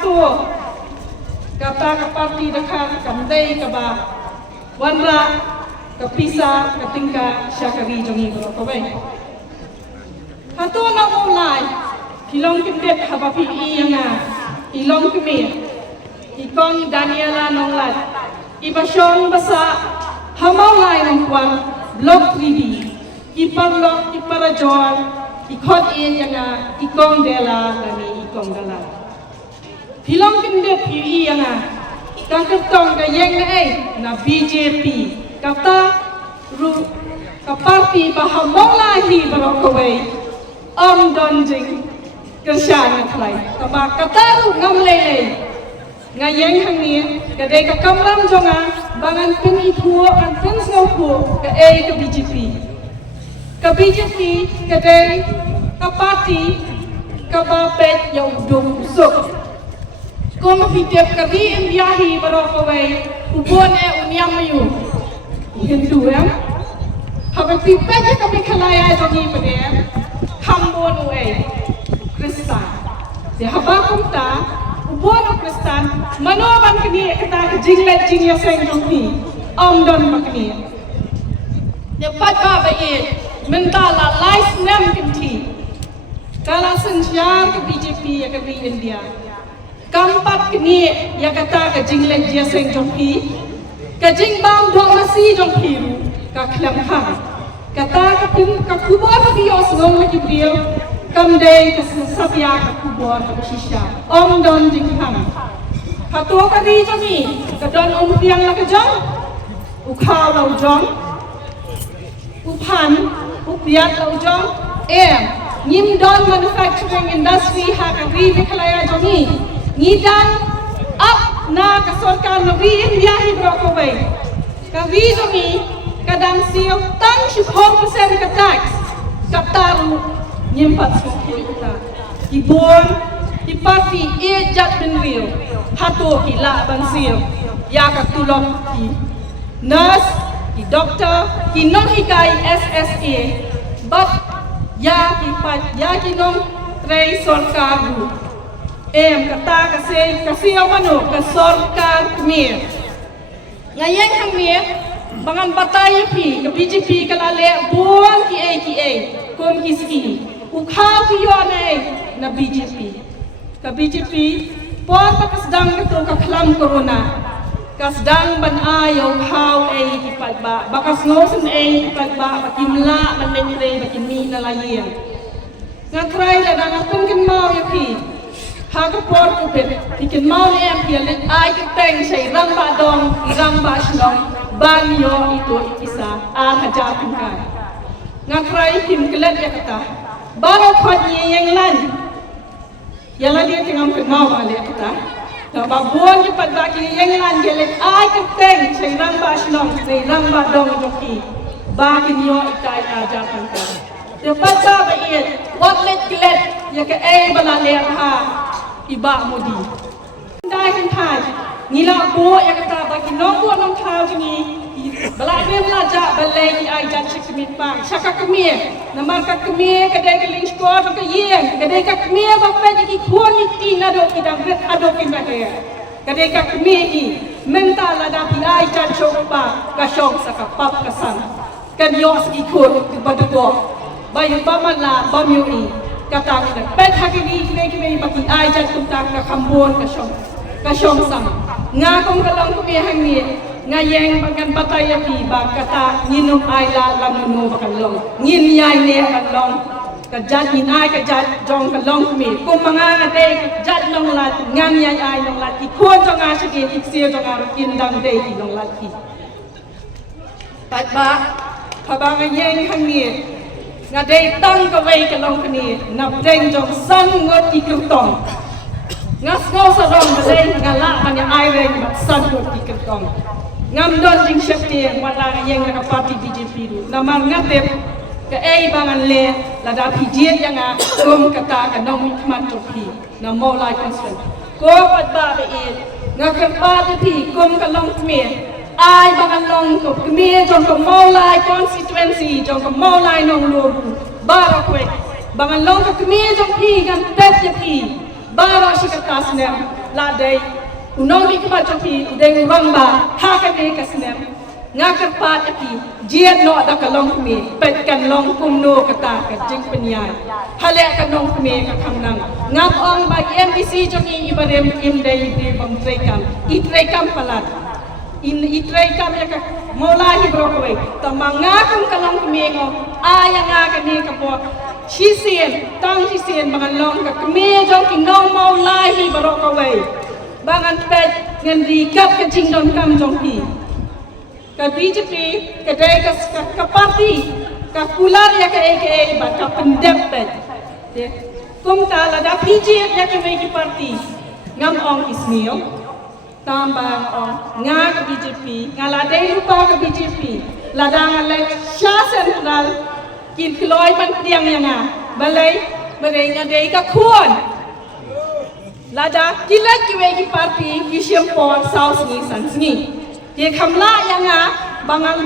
tu kata ke parti dekat kamdai ke ba wanra ke pisa ke tingka syakari jongi ko ko bai hatu na Mawlai kilong kindet habapi iyanga ilong kmie ikong Daniela Nonglait ibasyon basa Mawlai ng kwang blok 3D iparlok iparajon ikot iyanga ikong dela lami ikong dala Hilong kindet yu nga kakatong kayeng na BJP kata ru kaparti baha Mawlai barakaway donjing kersyaan kalay kaba kata ru ngamlay ngayeng hangin kadai kakamram jonga bangan pin ituo kan pin snowpo ka BJP kadai kaparti kabapet yang dum usok Como fitep kami Indiahi barokaway ubon unyam mayu Hindu habis pipet kami kalaya jongi pada hambon Kristen si habakum ta ubon Kristen manoban kini kata jinglet jingya seng jongi don makni dapat ba mentala lais nem kinti kala senjar ke BJP ya ke India Kampat kini ya kata ke jinglet dia seng jongpi, ke jingbang dua masih jongpi, ke kelam ham, kata ke pin ke kubur ke bios ngom lagi bil, kamdei ke sapia ke kubur ke shisha, don jing ham. Hatu kali jongi, ke don piang la ke jong, ukau lau jong, upan, upiat lau jong, nyim don manufacturing industry ha ke ri kalaya jongi. Ngidan up na kasorkan na wi India hibrokoway kawi jongi kadang siyo tang 10% ka tax kaptaru nyimpat kita ibon iparti jat bin rio hato kila ban siyo ya katulong ki nurse ki doctor ki non hikai SSA but ya ki non tray sorkaru kata kasi mano kasorkar kmie ngayeng hangmie bangan batay pi ke BJP kalale buang ki kom kiski ukhaw ki na BJP ka BJP por pakasdang kato ka khlam corona kasdang ban ayo how ki pagba bakas nosen ki pagba bakimla man nengre bakimi na layen ngatray la danapun kin mau pi Haga por kupit, ikin mau ni pialit ay kiteng say ramba dong, ramba shlong, banyo ito isa, hajapin ka. Ngakray kim kilat ya kata, baro kot niya yang lan. Yala dia tingam kenal bali kata. Nababuan yung pagbaki niya yang lan, gilit ay kiteng say ramba shlong, say ramba dong joki, bakin yo itay hajapin ka. Dapat ba iyan, watlet kilat, ya ka balali ha. Iba mudi. Dahil kan nila bo yang kata bagi nombor nong kau ni balai belajar balai ai jan sikmit pang saka kmie namar ka kmie kadai keling skor ka yeng kadai ka kmie bapai ki khun ni tina do kidang ret ado kin ba kadai ka kmie ni mental ada pi ai jan chopa ka shong saka pap ka san kan yos ki khun ki badugo bayu pamala bamyu ni kata kita pet hakini kini bagi ajar tentang kekambun kasyong sam ngakong kalong kumihang ni ngayeng bagan patay ati ba kata nginom ayla lanuno bakalong nginyay ni kalong kajat inay kajat jong kalong kumi kung mga ngade jat nong lat nganyay ay nong lat ikon jong asagin iksir jong arukindang day nong lat ki patba habang ngayeng hangni nga day tang kaway kalong kani napdeng jong san ngot ikirtong ngas ngaw sa rong balay nga la kanya ayreng mat san ngot ikirtong ngam don jing syakti wala nga yang nakapati BJP du namar ngatep ka bangan le lada pidiet yang kata ka nong ikman topi na Mawlai konsen ko patba be nga kapati pi kalong kmie ai bangan long ko kmie jong ko Mawlai constituency jong ko Mawlai nong lobu barakwe bangan long ko kmie jong pi gan pet ya pi bara si kertas nem ladai unong di kemat jopi udeng urang ba hakan di kasnem ngakar pat api jiat no da kalong kmie pet kan long kumno kata ka jing penyai hale kan long kmie ka khamnang ngap ong ba MBC joki ibarem im dei de bang trekam I trekam palat in I trekam ya ka Mawlai brokwe tamanga kum kalong kmie ngo aya nga ka ni ka po sisien tang sisien bangan long ka kmie jong ki nong Mawlai brokwe bangan pet ngan rikap ka jing don kam jong ki ka BJP ka dai ka parti ka kular ya ka aka ba ka pendep pet de kum ta la da BJP ya ka mai ki parti ngam ong ismio tambang ong nga ka BJP nga la dai lupa ka BJP la da nga le sha central kin kloi man tiang ya nga balai nga dai ka khun la da kilat ki mai ki parti ki siampon south ni san ni ye khamla yanga bangang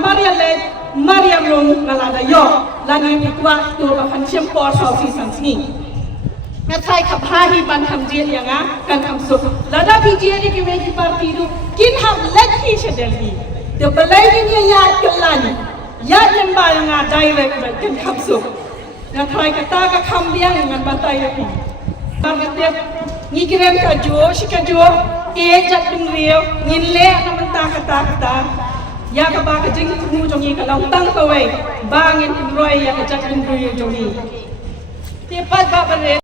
Maria rong ngalada yo lagi mikwa tu ba kan siampor so si san ni ngatai khabahi ban kham je yanga kan kham su lada BJP ki mai ki parti du kin ham let hi shedelhi de balai ni ya kelan ya lemba yanga direct kan kham su ngatai kata ka kham biang ngan batai yo bangat ni kiran ka jo shika jo jat ding rio ngin le naman ta kata ya ka ba ka jing mu jong yi ka long tang ka wei ba ngin roi ya ka jat ding rio jong yi te pat ba ba